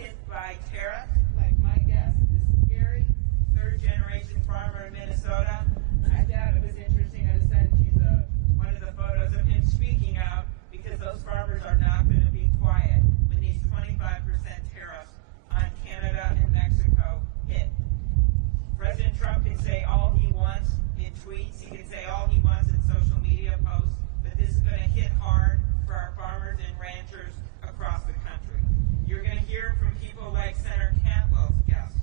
hit by tariffs, like my guest. This is Gary, third-generation farmer in Minnesota. I thought it was interesting. I just sent you one of the photos of him speaking out because those farmers are not going to be quiet when these 25% tariffs on Canada and Mexico hit. President Trump can say all he wants in tweets. He can say all he wants in social media posts, but this is going to hit hard for our farmers and ranchers across the country. You're going to hear from people like Senator Campbell's guest,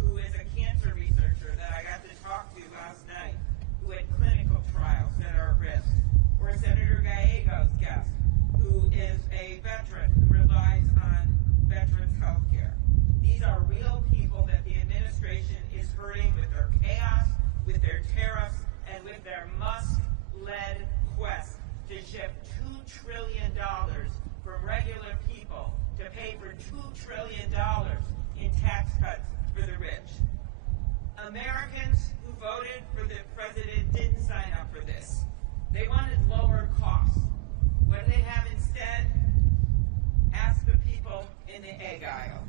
who is a cancer researcher that I got to talk to last night, who had clinical trials that are at risk, or Senator Gallego's guest, who is a veteran who relies on veterans' health care. These are real people that the administration is hurting with their chaos, with their tariffs, and with their Musk-led quest to shift $2 trillion from regular people to pay for $2 trillion in tax cuts for the rich. Americans who voted for the president didn't sign up for this. They wanted lower costs. What do they have instead? Ask the people in the egg aisle.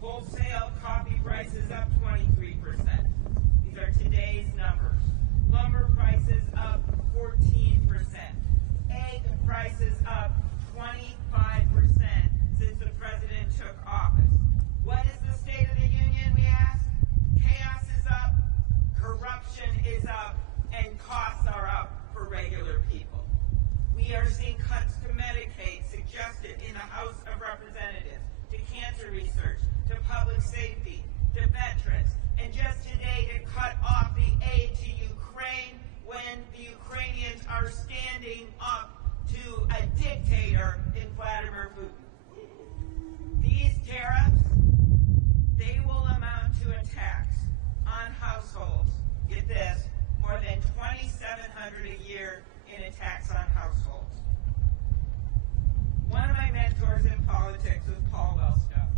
Wholesale coffee prices up 23%. These are today's numbers. Lumber prices up 14%. Egg prices up 25% since the president took office. What is the State of the Union, we ask? Chaos is up, corruption is up, and costs are up for regular people. We are seeing cuts to Medicaid suggested in the House of Representatives, to cancer research, to public safety, to veterans, and just today to cut off the aid to Ukraine when the Ukrainians are standing up to a dictator in Vladimir Putin. These tariffs, they will amount to a tax on households. Get this, more than $2,700 a year in a tax on households. One of my mentors in politics was Paul Wellstone,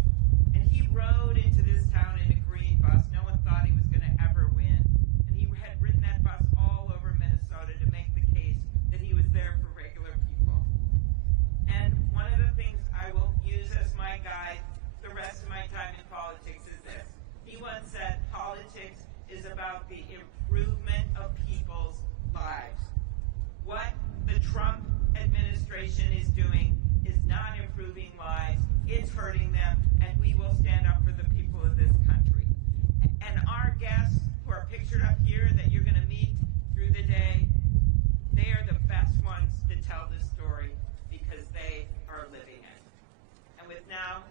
and he rode into this town in a green bus. No one thought he was going to ever win, and he had ridden that bus all over Minnesota to make the case that he was there for regular people. And one of the things I will use as my guide the rest of my time in politics is this. He once said, politics is about the improvement of people's lives. What the Trump administration is doing is not improving lives, it's hurting them, and we will stand up for the people of this country. And our guests who are pictured up here that you're going to meet through the day, they are the best ones to tell this story because they are living it. And with now,